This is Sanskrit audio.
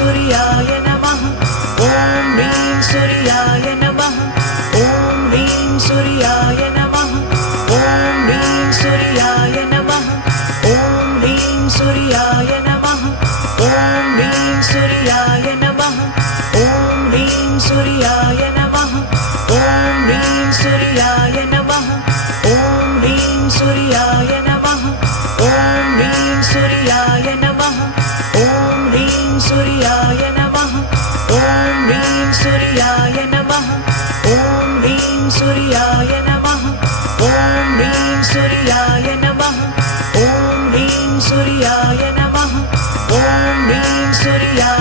सूर्याय नमः ॐ ह्रीं सूर्याय नमः ॐ ह्रीं सूर्याय नमः ॐ ह्रीं सूर्याय नमः ॐ ह्रीं सूर्याय नमः ॐ ह्रीं सूर्याय नमः ॐ ह्रीं सूर्याय नमः ॐ ह्रीं सूर्याय नमः ॐ ह्रीं सूर्याय नमः ॐ ह्रीं सूर्याय नमः ॐ ह्रीं सूर्याय नमः ॐ ह्रीं सूर्याय नमः ॐ ह्रीं सूर्याय नमः ॐ ह्रीं सूर्याय नमः ॐ ह्रीं सूर्याय नमः ॐ ह्रीं सूर्याय